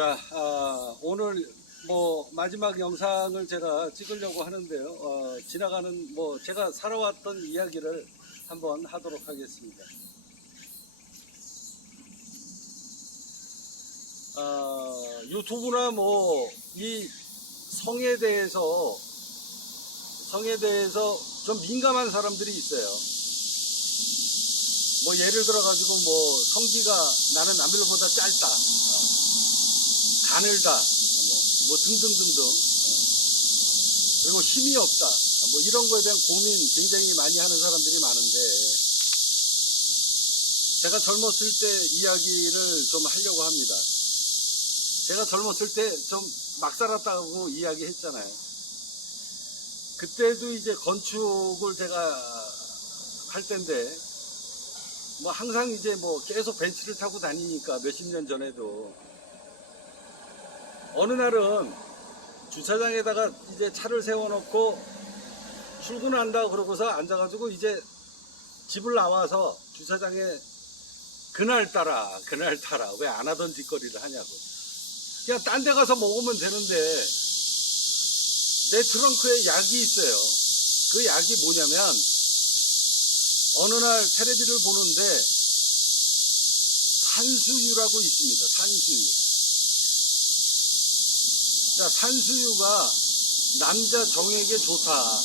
자, 오늘 마지막 영상을 제가 찍으려고 하는데요. 지나가는 제가 살아왔던 이야기를 한번 하도록 하겠습니다. 유튜브나 이 성에 대해서 좀 민감한 사람들이 있어요. 예를 들어가지고 성기가 나는 남들보다 짧다, 가늘다, 등등등등, 그리고 힘이 없다, 이런 거에 대한 고민 굉장히 많이 하는 사람들이 많은데, 제가 젊었을 때 이야기를 좀 하려고 합니다. 제가 젊었을 때 좀 막 살았다고 이야기했잖아요. 그때도 이제 건축을 제가 할 때인데, 항상 이제 계속 벤츠를 타고 다니니까 몇십 년 전에도 어느 날은 주차장에다가 이제 차를 세워놓고 출근한다 그러고서 앉아가지고 이제 집을 나와서 주차장에 그날따라 왜 안 하던 짓거리를 하냐고. 그냥 딴 데 가서 먹으면 되는데 내 트렁크에 약이 있어요. 그 약이 뭐냐면 어느 날 텔레비를 보는데 산수유라고 있습니다. 산수유. 자, 산수유가 남자 정에게 좋다,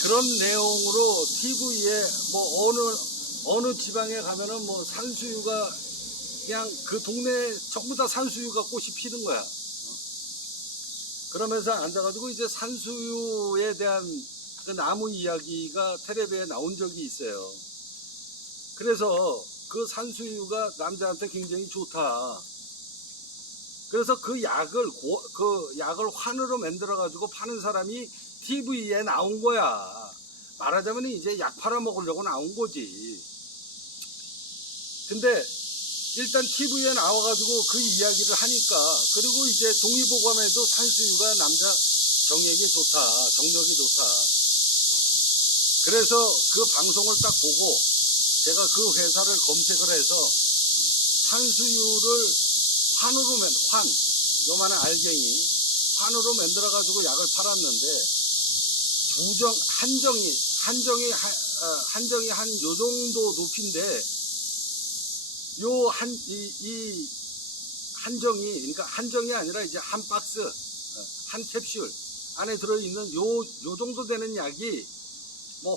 그런 내용으로 TV에 어느 지방에 가면은 산수유가 그냥 그 동네에 전부 다 산수유가 꽃이 피는 거야. 그러면서 앉아가지고 이제 산수유에 대한 그 나무 이야기가 텔레비에 나온 적이 있어요. 그래서 그 산수유가 남자한테 굉장히 좋다. 그래서 그 약을 환으로 만들어가지고 파는 사람이 TV에 나온 거야. 말하자면 이제 약 팔아 먹으려고 나온 거지. 근데 일단 TV에 나와가지고 그 이야기를 하니까, 그리고 이제 동의보감에도 산수유가 남자 정에게 좋다, 정력이 좋다. 그래서 그 방송을 딱 보고 제가 그 회사를 검색을 해서 산수유를 요만한 알갱이 환으로 만들어가지고 약을 팔았는데, 한정이 한 요 정도 높이인데, 이 한정이, 그러니까 한정이 아니라 이제 한 박스, 한 캡슐 안에 들어있는 요 정도 되는 약이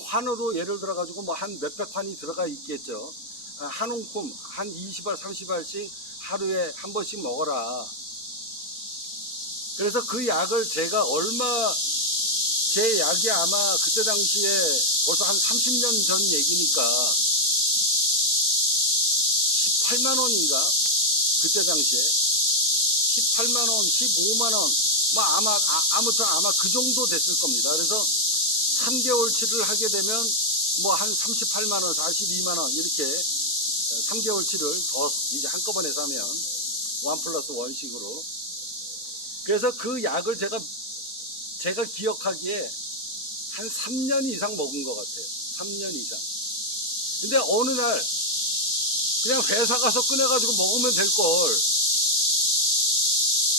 환으로 예를 들어가지고 한 몇백 환이 들어가 있겠죠. 한 움큼 한 20알, 30알씩 하루에 한 번씩 먹어라. 그래서 그 약을 제가 제 약이 아마 그때 당시에 벌써 한 30년 전 얘기니까 18만원인가? 그때 당시에 18만원, 15만원, 아무튼 아마 그 정도 됐을 겁니다. 그래서 3개월치를 하게 되면 한 38만원, 42만원 이렇게 3개월치를 더 이제 한꺼번에 사면 1+1식으로. 그래서 그 약을 제가 기억하기에 한 3년 이상 먹은 것 같아요. 3년 이상. 근데 어느 날 그냥 회사 가서 꺼내가지고 먹으면 될걸,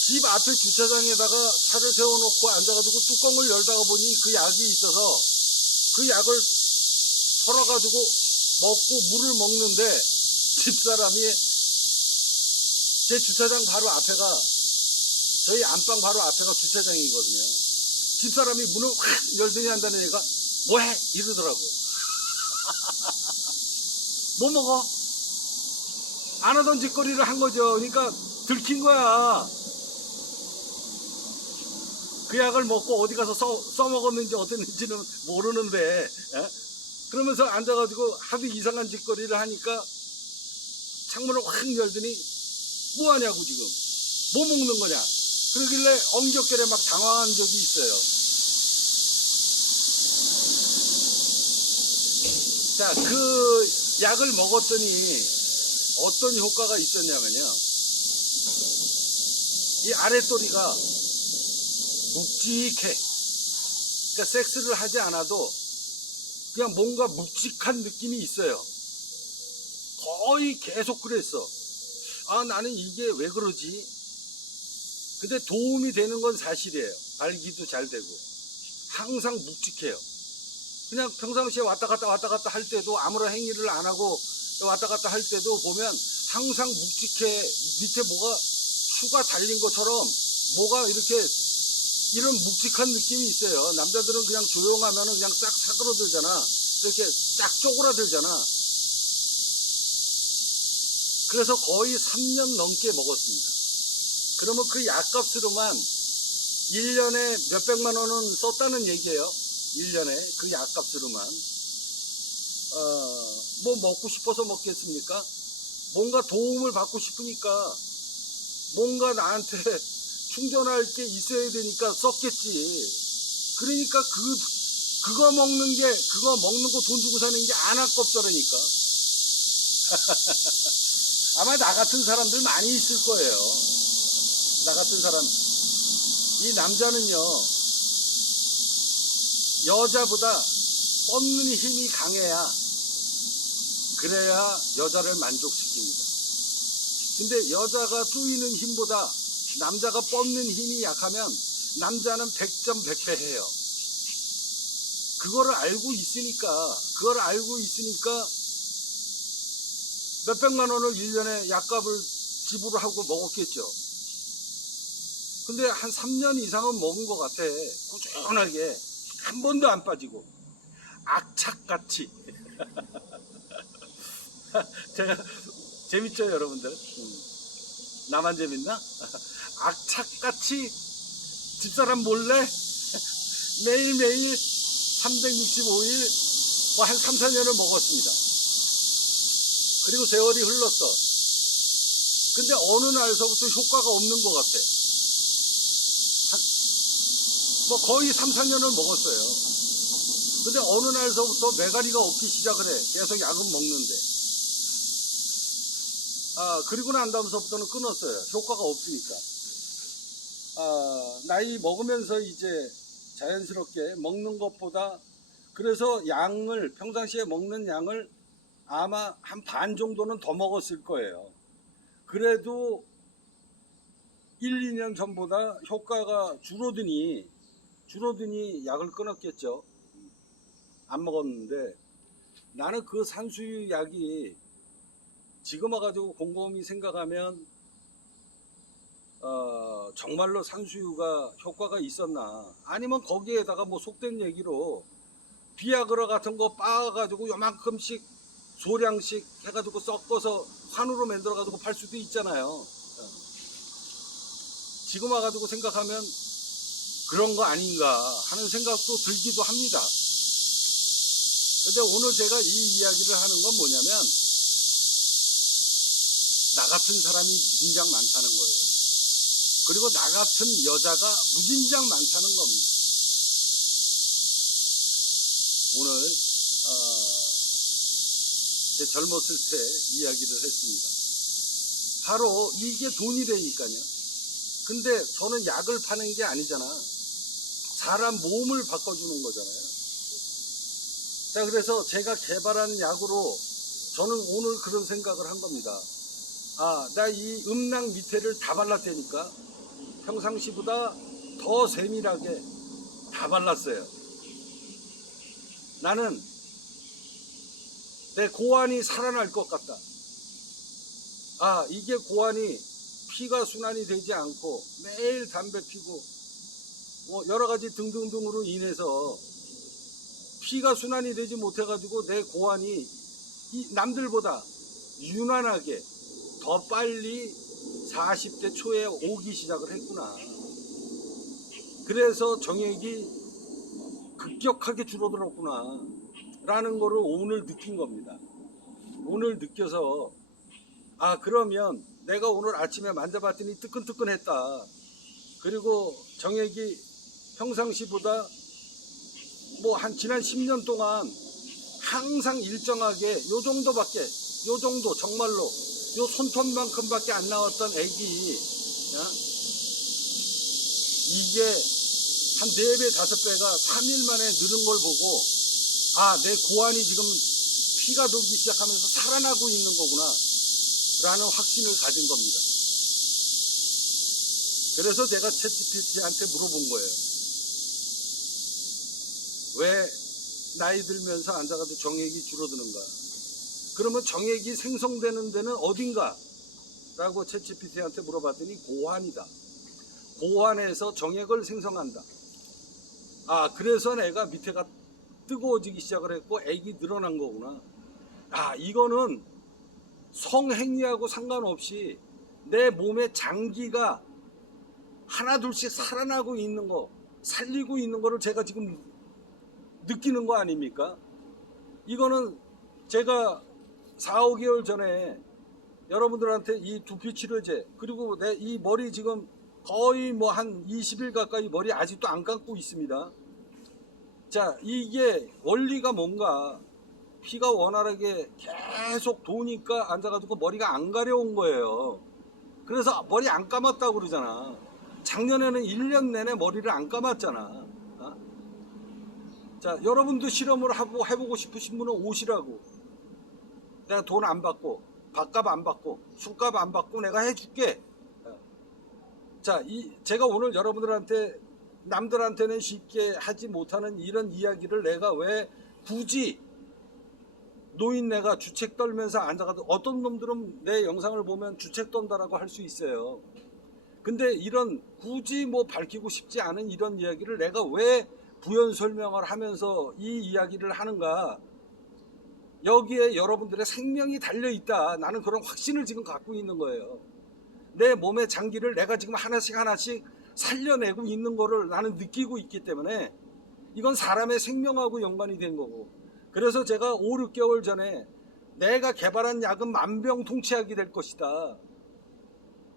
집 앞에 주차장에다가 차를 세워놓고 앉아가지고 뚜껑을 열다가 보니 그 약이 있어서 그 약을 털어가지고 먹고 물을 먹는데, 집사람이 제 주차장 바로 앞에가, 저희 안방 바로 앞에가 주차장이거든요. 집사람이 문을 확 열더니 한다는 얘가 뭐해? 이러더라고. 뭐 먹어? 안 하던 짓거리를 한 거죠. 그러니까 들킨 거야. 그 약을 먹고 어디 가서 써먹었는지 어땠는지는 모르는데, 그러면서 앉아가지고 하도 이상한 짓거리를 하니까 창문을 확 열더니 뭐 하냐고, 지금 뭐 먹는 거냐, 그러길래 엉겹결에 막 당황한 적이 있어요. 자, 그 약을 먹었더니 어떤 효과가 있었냐면요, 이 아랫도리가 묵직해. 그러니까 섹스를 하지 않아도 그냥 뭔가 묵직한 느낌이 있어요. 거의 계속 그랬어. 나는 이게 왜 그러지? 근데 도움이 되는 건 사실이에요. 발기도 잘 되고 항상 묵직해요. 그냥 평상시에 왔다 갔다 할 때도 아무런 행위를 안 하고 왔다 갔다 할 때도 보면 항상 묵직해. 밑에 뭐가 추가 달린 것처럼 뭐가 이렇게 이런 묵직한 느낌이 있어요. 남자들은 그냥 조용하면 그냥 싹 사그러들잖아. 이렇게 쫙 쪼그라들잖아. 그래서 거의 3년 넘게 먹었습니다. 그러면 그 약값으로만 1년에 몇백만 원은 썼다는 얘기예요. 1년에 그 약값으로만. 뭐 먹고 싶어서 먹겠습니까? 뭔가 도움을 받고 싶으니까 뭔가 나한테 충전할 게 있어야 되니까 썼겠지. 그러니까 그거 먹는 거 돈 주고 사는 게 안 아깝더라니까. 아마 나 같은 사람들 많이 있을 거예요. 나 같은 사람. 이 남자는요, 여자보다 뻗는 힘이 강해야, 그래야 여자를 만족시킵니다. 근데 여자가 쪼이는 힘보다 남자가 뻗는 힘이 약하면 남자는 100점 100패 해요. 그걸 알고 있으니까 몇백만 원을 1년에 약값을 지불하고 먹었겠죠. 근데 한 3년 이상은 먹은 것 같아. 꾸준하게. 한 번도 안 빠지고. 악착같이. 제가, 재밌죠, 여러분들? 나만 재밌나? 악착같이 집사람 몰래 매일매일 365일 뭐 한 3, 4년을 먹었습니다. 그리고 세월이 흘렀어. 근데 어느 날서부터 효과가 없는 것 같아. 뭐 거의 3, 4년을 먹었어요. 근데 어느 날서부터 매가리가 없기 시작을 해. 계속 약은 먹는데. 그리고 난 다음서부터는 끊었어요. 효과가 없으니까. 나이 먹으면서 이제 자연스럽게 먹는 것보다, 그래서 양을, 평상시에 먹는 양을 아마 한 반 정도는 더 먹었을 거예요. 그래도 1, 2년 전보다 효과가 줄어드니 약을 끊었겠죠. 안 먹었는데, 나는 그 산수유 약이 지금 와가지고 곰곰이 생각하면 정말로 산수유가 효과가 있었나, 아니면 거기에다가 뭐 속된 얘기로 비아그라 같은 거 빻아가지고 요만큼씩 소량씩 해가지고 섞어서 환으로 만들어가지고 팔 수도 있잖아요. 지금 와가지고 생각하면 그런 거 아닌가 하는 생각도 들기도 합니다. 근데 오늘 제가 이 이야기를 하는 건 뭐냐면, 나 같은 사람이 무진장 많다는 거예요. 그리고 나 같은 여자가 무진장 많다는 겁니다. 오늘 제 젊었을 때 이야기를 했습니다. 바로 이게 돈이라니까요. 근데 저는 약을 파는 게 아니잖아. 사람 몸을 바꿔주는 거잖아요. 자, 그래서 제가 개발한 약으로 저는 오늘 그런 생각을 한 겁니다. 나 이 음낭 밑에를 다 발랐다니까. 평상시보다 더 세밀하게 다 발랐어요. 나는 내 고환이 살아날 것 같다. 이게 고환이 피가 순환이 되지 않고 매일 담배 피고 뭐 여러 가지 등등등으로 인해서 피가 순환이 되지 못해가지고 내 고환이 남들보다 유난하게 더 빨리 40대 초에 오기 시작을 했구나. 그래서 정액이 급격하게 줄어들었구나 라는 거를 오늘 느낀 겁니다. 오늘 느껴서 그러면 내가 오늘 아침에 만져봤더니 뜨끈뜨끈했다. 그리고 정액이 평상시보다 뭐 한 지난 10년 동안 항상 일정하게 요 정도 정말로 요 손톱만큼밖에 안 나왔던 애기, 이게 한 4배, 5배가 3일 만에 늘은 걸 보고 내 고환이 지금 피가 돌기 시작하면서 살아나고 있는 거구나 라는 확신을 가진 겁니다. 그래서 제가 챗GPT한테 물어본 거예요. 왜 나이 들면서 앉아가지고 정액이 줄어드는가? 그러면 정액이 생성되는 데는 어딘가? 라고 챗GPT한테 물어봤더니 고환이다. 고환에서 정액을 생성한다. 아, 그래서 내가 밑에가 뜨거워지기 시작을 했고 액이 늘어난 거구나. 아, 이거는 성행위하고 상관없이 내 몸의 장기가 하나 둘씩 살아나고 있는 거, 살리고 있는 거를 제가 지금 느끼는 거 아닙니까? 이거는 제가 4, 5개월 전에 여러분들한테 이 두피 치료제, 그리고 내 이 머리 지금 거의 뭐 한 20일 가까이 머리 아직도 안 감고 있습니다. 자, 이게 원리가 뭔가? 피가 원활하게 계속 도니까 앉아가지고 머리가 안 가려운 거예요. 그래서 머리 안 감았다고 그러잖아. 작년에는 1년 내내 머리를 안 감았잖아. 어? 자, 여러분도 실험을 하고 해보고 싶으신 분은 오시라고. 내가 돈 안 받고, 밥값 안 받고, 술값 안 받고 내가 해줄게. 자, 제가 오늘 여러분들한테 남들한테는 쉽게 하지 못하는 이런 이야기를 내가 왜 굳이 노인네가 주책 떨면서 앉아가지고, 어떤 놈들은 내 영상을 보면 주책 떤다라고 할 수 있어요. 근데 이런 굳이 뭐 밝히고 싶지 않은 이런 이야기를 내가 왜 부연 설명을 하면서 이 이야기를 하는가? 여기에 여러분들의 생명이 달려있다. 나는 그런 확신을 지금 갖고 있는 거예요. 내 몸의 장기를 내가 지금 하나씩 하나씩 살려내고 있는 거를 나는 느끼고 있기 때문에 이건 사람의 생명하고 연관이 된 거고, 그래서 제가 5, 6개월 전에 내가 개발한 약은 만병통치약이 될 것이다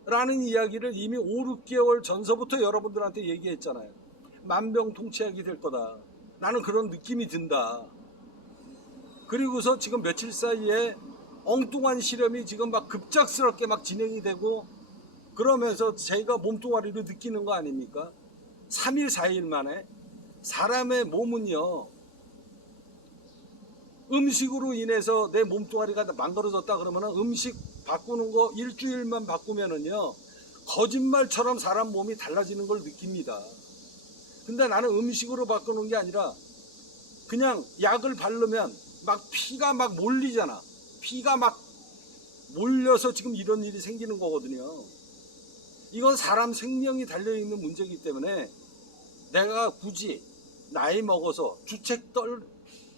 라는 이야기를 이미 5, 6개월 전서부터 여러분들한테 얘기했잖아요. 만병통치약이 될 거다. 나는 그런 느낌이 든다. 그리고서 지금 며칠 사이에 엉뚱한 실험이 지금 막 급작스럽게 막 진행이 되고, 그러면서 제가 몸뚱아리로 느끼는 거 아닙니까? 3일, 4일 만에 사람의 몸은요, 음식으로 인해서 내 몸뚱아리가 망가져졌다 그러면은 음식 바꾸는 거 일주일만 바꾸면은요, 거짓말처럼 사람 몸이 달라지는 걸 느낍니다. 근데 나는 음식으로 바꾸는 게 아니라 그냥 약을 바르면 막 피가 막 몰리잖아. 피가 막 몰려서 지금 이런 일이 생기는 거거든요. 이건 사람 생명이 달려있는 문제이기 때문에 내가 굳이 나이 먹어서 주책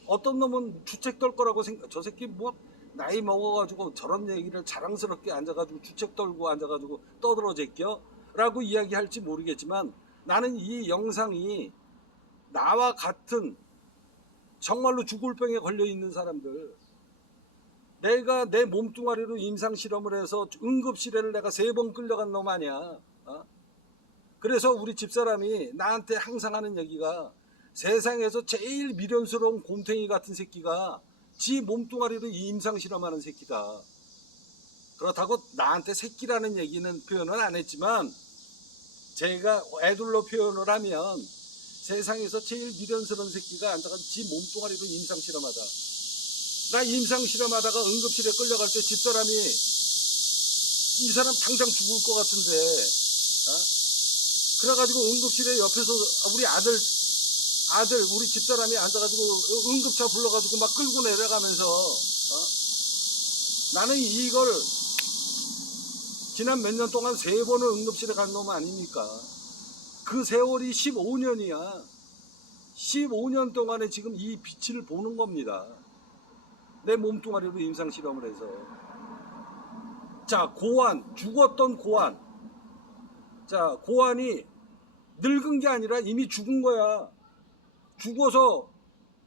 어떤 놈은 주책 떨 거라고 저 새끼 뭐 나이 먹어가지고 저런 얘기를 자랑스럽게 앉아가지고 주책 떨고 앉아가지고 떠들어 제껴 라고 이야기할지 모르겠지만, 나는 이 영상이 나와 같은 정말로 죽을 병에 걸려 있는 사람들, 내가 내 몸뚱아리로 임상실험을 해서 응급실에를 내가 3번 끌려간 놈 아니야. 어? 그래서 우리 집사람이 나한테 항상 하는 얘기가, 세상에서 제일 미련스러운 곰탱이 같은 새끼가 지 몸뚱아리로 임상실험하는 새끼다. 그렇다고 나한테 새끼라는 얘기는 표현은 안 했지만, 제가 애들로 표현을 하면 세상에서 제일 미련스러운 새끼가 앉아서 지 몸뚱아리로 임상실험하다. 나 임상실험하다가 응급실에 끌려갈 때 집사람이 이 사람 당장 죽을 것 같은데, 어? 그래가지고 응급실에 옆에서 우리 아들 우리 집사람이 앉아가지고 응급차 불러가지고 막 끌고 내려가면서, 나는 이걸 지난 몇 년 동안 3번을 응급실에 간 놈 아닙니까? 그 세월이 15년이야. 15년 동안에 지금 이 빛을 보는 겁니다. 내 몸뚱아리로 임상실험을 해서. 자, 고환, 죽었던 고환. 자, 고환이 늙은 게 아니라 이미 죽은 거야. 죽어서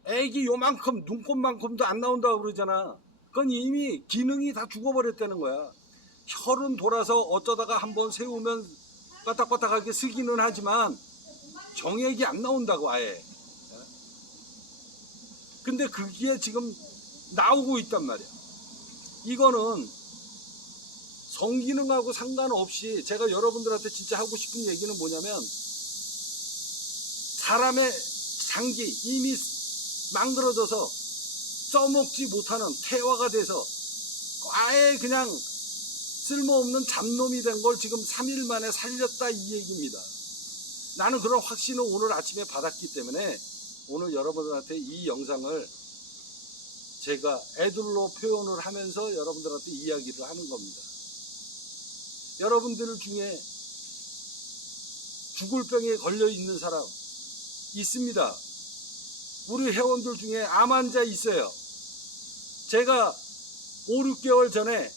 애기 요만큼, 눈곱만큼도 안 나온다고 그러잖아. 그건 이미 기능이 다 죽어버렸다는 거야. 혈은 돌아서 어쩌다가 한번 세우면 까딱까딱하게 쓰기는 하지만 정액이 안 나온다고 아예. 근데 그게 지금 나오고 있단 말이야. 이거는 성기능하고 상관없이 제가 여러분들한테 진짜 하고 싶은 얘기는 뭐냐면, 사람의 장기 이미 망가져서 써먹지 못하는 폐화가 돼서 아예 그냥 쓸모없는 잡놈이 된 걸 지금 3일 만에 살렸다 이 얘기입니다. 나는 그런 확신을 오늘 아침에 받았기 때문에 오늘 여러분들한테 이 영상을 제가 애들로 표현을 하면서 여러분들한테 이야기를 하는 겁니다. 여러분들 중에 죽을 병에 걸려 있는 사람 있습니다. 우리 회원들 중에 암 환자 있어요. 제가 5, 6개월 전에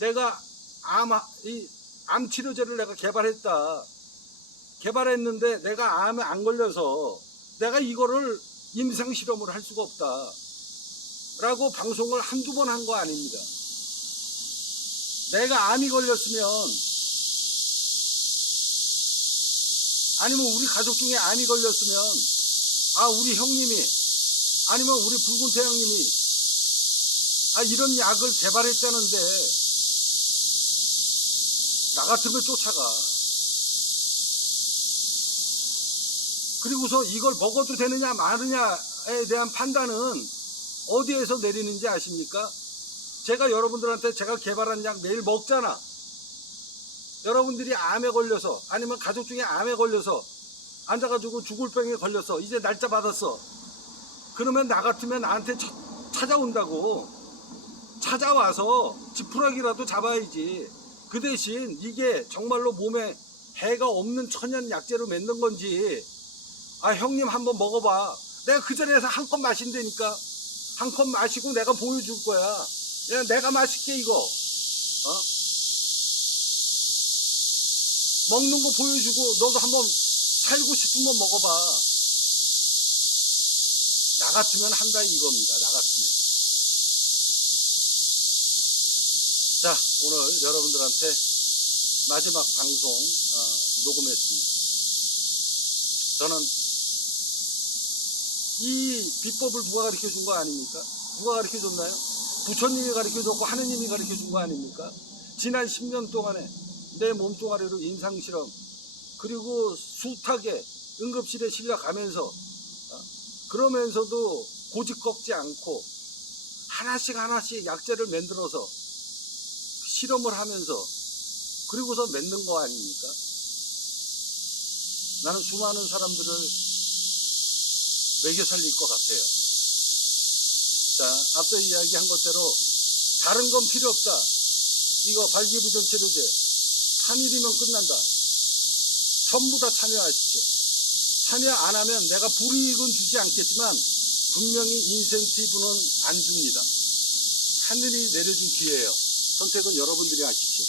내가 암 치료제를 내가 개발했는데 내가 암에 안 걸려서 내가 이거를 임상 실험을 할 수가 없다 라고 방송을 한두 번 한 거 아닙니다. 내가 암이 걸렸으면, 아니면 우리 가족 중에 암이 걸렸으면, 우리 형님이, 아니면 우리 붉은 태양님이 이런 약을 개발했다는데 나 같으면 쫓아가. 그리고서 이걸 먹어도 되느냐 마느냐에 대한 판단은 어디에서 내리는지 아십니까? 제가 여러분들한테 제가 개발한 약 매일 먹잖아. 여러분들이 암에 걸려서, 아니면 가족 중에 암에 걸려서 앉아가지고 죽을 병에 걸려서 이제 날짜 받았어. 그러면 나 같으면 나한테 찾아온다고. 찾아와서 지푸라기라도 잡아야지. 그 대신 이게 정말로 몸에 해가 없는 천연 약재로 만든 건지, 형님 한번 먹어봐. 내가 그 전에서 한 컵 마신다니까. 한 컵 마시고 내가 보여줄 거야. 야, 내가 마실게 이거. 먹는 거 보여주고 너도 한번 살고 싶으면 먹어봐. 나 같으면 한다 이겁니다. 나 같으면. 자, 오늘 여러분들한테 마지막 방송 녹음했습니다. 저는 이 비법을 누가 가르쳐 준 거 아닙니까? 누가 가르쳐 줬나요? 부처님이 가르쳐 줬고 하느님이 가르쳐 준 거 아닙니까? 지난 10년 동안에 내 몸뚱아리로 임상실험, 그리고 숱하게 응급실에 실려가면서 그러면서도 고집 꺾지 않고 하나씩 약재를 만들어서 실험을 하면서 그리고서 만든 거 아닙니까? 나는 수많은 사람들을 먹여 살릴 것 같아요. 자, 앞서 이야기한 것대로 다른 건 필요 없다. 이거 발기부전 치료제 3일이면 끝난다. 전부 다 참여하십시오. 참여 안 하면 내가 불이익은 주지 않겠지만 분명히 인센티브는 안 줍니다. 하늘이 내려준 기회예요. 선택은 여러분들이 하십시오.